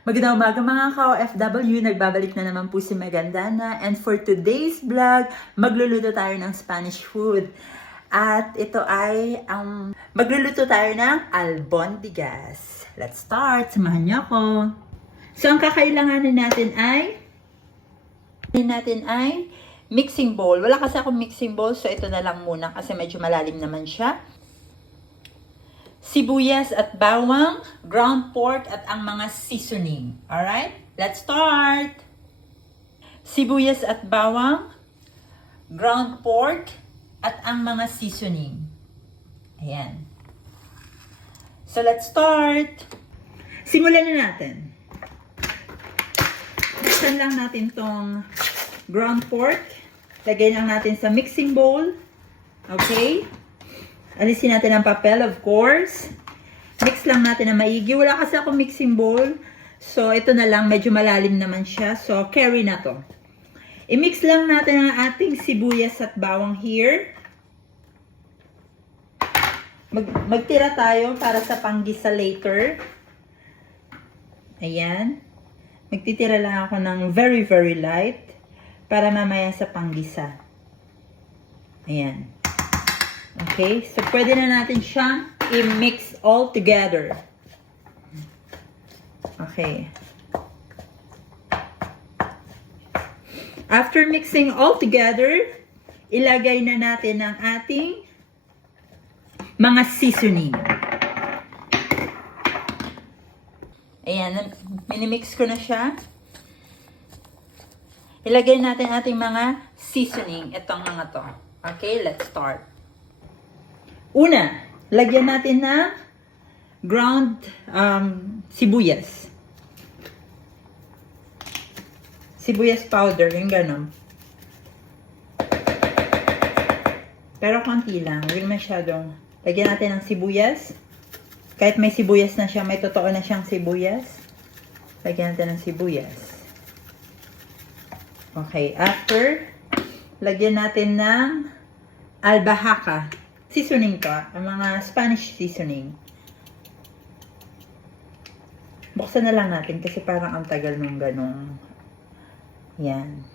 Magandang umaga mga ka-OFW, nagbabalik na naman po si Magandana, and for today's vlog, magluluto tayo ng Spanish food. At ito ay magluluto tayo ng albondigas. Let's start, samahan niyo ako. So ang kakailanganin natin ay mixing bowl. Wala kasi akong mixing bowl, so ito na lang muna kasi medyo malalim naman siya. Sibuyas at bawang, ground pork at ang mga seasoning. Alright? Let's start! Sibuyas at bawang, ground pork at ang mga seasoning. Ayan. So let's start! Simulan na natin. Buksan lang natin tong ground pork. Lagay lang natin sa mixing bowl. Okay? Alisin natin ang papel, of course. Mix lang natin na maigi. Wala kasi ako mixing bowl. So, ito na lang. Medyo malalim naman siya. So, carry na to. I-mix lang natin ang ating sibuyas at bawang here. Magtira tayo para sa panggisa later. Ayan. Magtitira lang ako ng very, very light para mamaya sa panggisa. Ayan. Okay, so pwede na natin siyang i-mix all together. Okay. After mixing all together, ilagay na natin ang ating mga seasoning. Ayan, minimix ko na siya. Ilagay natin ating mga seasoning. Itong mga to. Okay, let's start. Una, lagyan natin na ground sibuyas. Sibuyas powder, yung gano'n. Pero konti lang, huwag masyadong. Lagyan natin ng sibuyas. Kahit may sibuyas na siya, may totoo na siyang sibuyas. Lagyan natin ng sibuyas. Okay, after, lagyan natin ng albahaca. Seasoning to, ang mga Spanish seasoning. Buksan na lang natin kasi parang ang tagal nung ganong. Yan.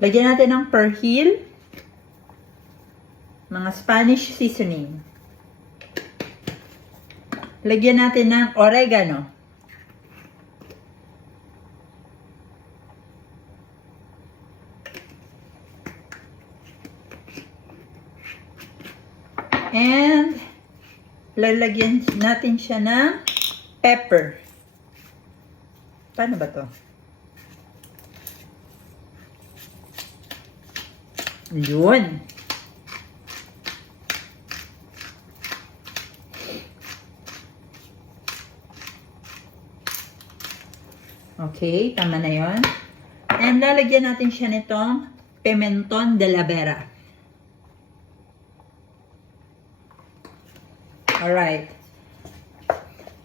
Lagyan natin ng perhil. Mga Spanish seasoning. Lagyan natin ng oregano. And, lalagyan natin siya ng pepper. Paano ba to? Yun. Okay, tama na yun. And, lalagyan natin siya nitong pimenton de la Vera. Alright.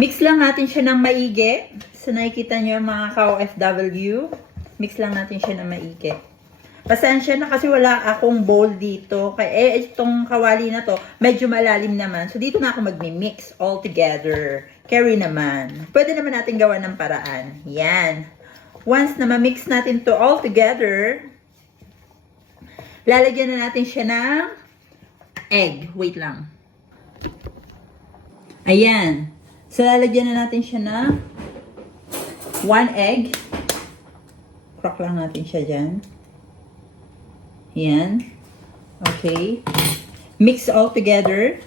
Mix lang natin siya ng maigi. So, nakikita nyo yung mga ka-OFW. Mix lang natin siya ng maigi. Pasensya na kasi wala akong bowl dito. Kaya itong kawali na to, medyo malalim naman. So, dito na ako magmi-mix all together. Carry naman. Pwede naman natin gawa ng paraan. Yan. Once na ma-mix natin to all together, lalagyan na natin siya ng egg. Wait lang. Ayan. So, lalagyan na natin siya na 1 egg. Crack lang natin siya dyan. Ayan. Okay. Mix all together.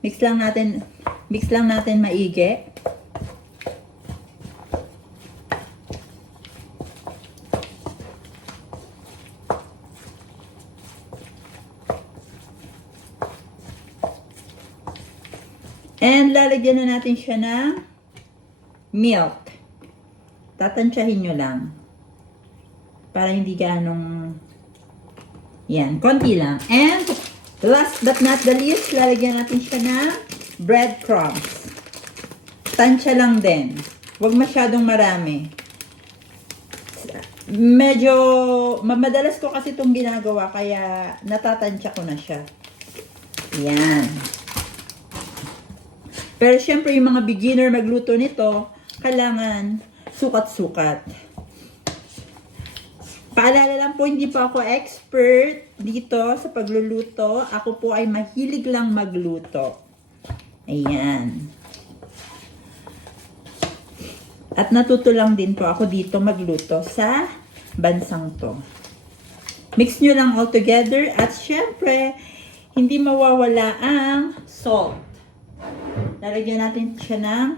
Mix lang natin maigi. And lalagyan na natin siya ng milk. Tatansyahin nyo lang. Para hindi ganong, yan, konti lang. And last but not the least, lalagyan natin siya ng breadcrumbs. Tansya lang din. Huwag masyadong marami. Medyo, madalas ko kasi itong ginagawa, kaya natatansya ko na siya. Yan. Pero syempre yung mga beginner magluto nito, kailangan sukat-sukat. Paalala lang po, hindi po ako expert dito sa pagluluto. Ako po ay mahilig lang magluto. Ayan. At natuto lang din po ako dito magluto sa bansang to. Mix nyo lang all together at syempre, hindi mawawala ang salt. Lalagyan natin siya ng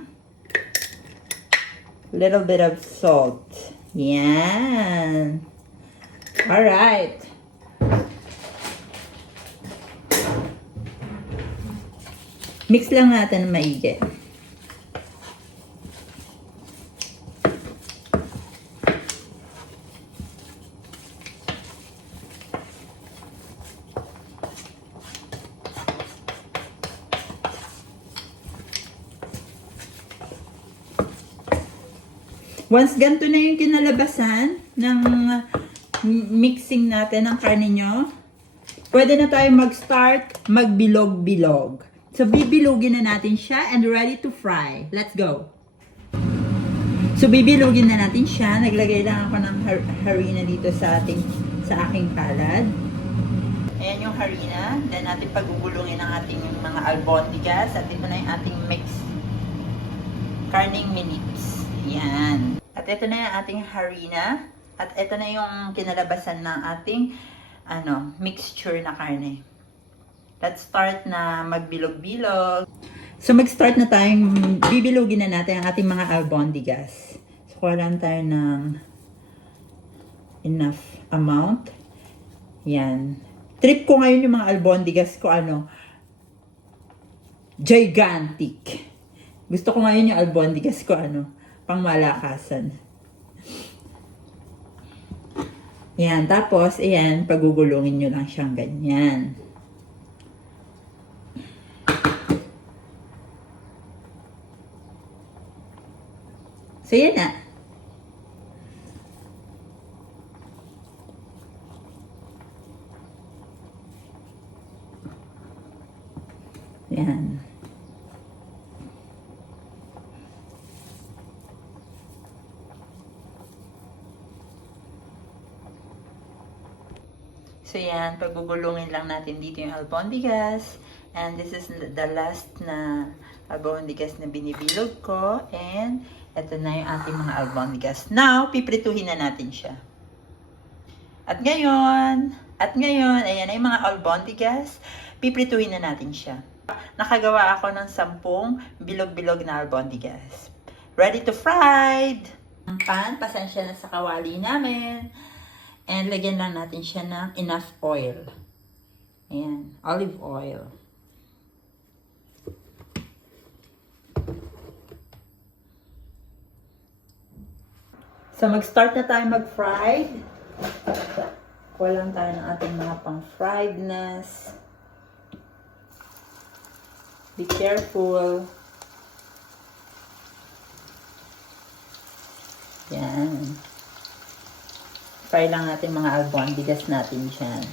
little bit of salt. Yan. Alright. Mix lang natin ng maigi. Once ganito na yung kinalabasan ng mixing natin ng karne nyo, pwede na tayo mag-start magbilog-bilog. So, bibilugin na natin siya and ready to fry. Let's go! So, bibilugin na natin siya. Naglagay lang ako ng harina dito sa aking palad. Ayan yung harina. Then, natin pagugulungin ang ating mga albondigas. At ito na yung ating mix. Karning minips. Ayan. At ito na yung ating harina. At ito na yung kinalabasan ng ating mixture na karne. Let's start na magbilog-bilog. So, mag-start na tayong bibilugin na natin ang ating mga albondigas. So, kuha lang tayo ng enough amount. Yan. Trip ko ngayon yung mga albondigas ko, gigantic. Gusto ko ngayon yung albondigas ko, pangmalakasan. Yan. Tapos, ayan, pagugulungin nyo lang siyang ganyan. So, yan na. Yan. So, yan. Pagbubulungin lang natin dito yung albondigas. And this is the last na albondigas na binibilog ko. And ito na yung ating mga albondigas. Now, piprituhin na natin siya. At ngayon, ayan na yung mga albondigas. Piprituhin na natin siya. Nakagawa ako ng 10 bilog-bilog na albondigas. Ready to fried! Ang pan, pasensya na sa kawali namin. And lagyan lang natin siya ng enough oil. Ayan, olive oil. So, mag-start na tayo mag-fried. Kuha lang tayo ng ating mga pang-friedness. Be careful. Yan. Fry lang natin mga albondigas natin dyan.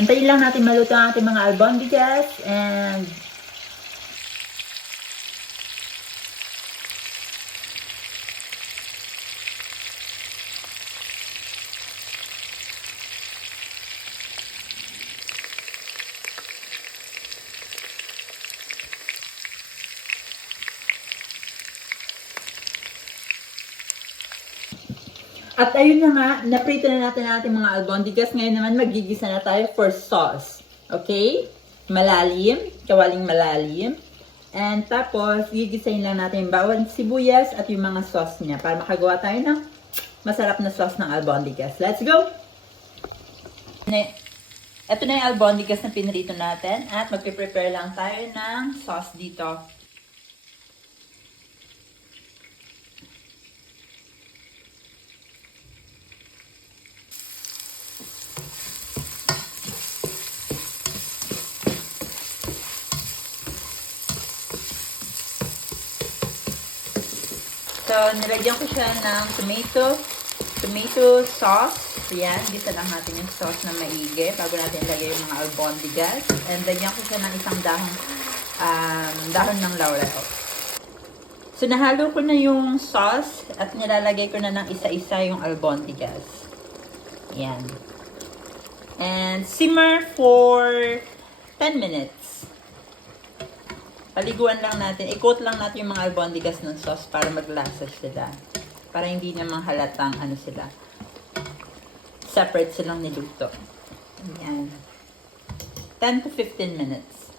Antayin lang natin maluto ang ating mga albondigas and at ayun na nga, naprito na natin ang ating mga albondigas. Ngayon naman magigisa na tayo for sauce. Okay? Malalim, kawaling malalim. And tapos, gigisahin lang natin yung bawang sibuyas at yung mga sauce niya para makagawa tayo ng masarap na sauce ng albondigas. Let's go! Ito na yung albondigas na pinrito natin at magpiprepare lang tayo ng sauce dito. So, nilagyan ko siya ng tomato sauce. Ayan, gisa lang natin yung sauce na maigi bago natin ilagay yung mga albondigas. And lagyan ko siya ng isang dahon ng laurel. So, nahalo ko na yung sauce at nilalagay ko na ng isa-isa yung albondigas. Ayan. And simmer for 10 minutes. Paliguan lang natin, i-coat lang natin yung mga albondigas ng sauce para maglasa sila. Para hindi namang halatang ano sila. Separate silang niluto. Ayan. 10 to 15 minutes.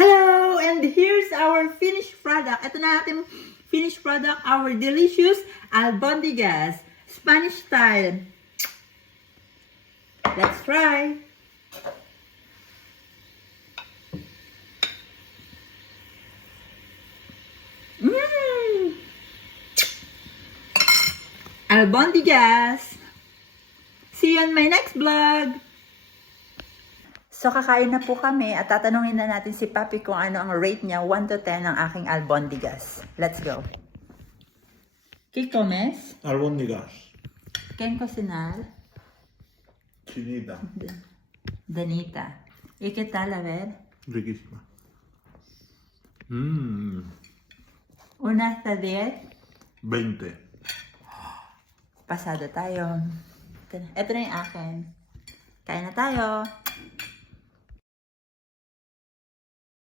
Hello! And here's our finished product. Ito na ating finished product, our delicious albondigas. Spanish style. Let's try! Albondigas! See you on my next vlog! So, kakain na po kami at tatanungin na natin si Papi kung ano ang rate niya 1 to 10 ng aking albondigas. Let's go! ¿Qué comes? Albóndigas. ¿Quién cocinar? Chinita. Danita. ¿Y qué tal? A ver. Riquísima. Una hasta 10. 20. Pasado tayo. Ito na yung akin. Kain na tayo.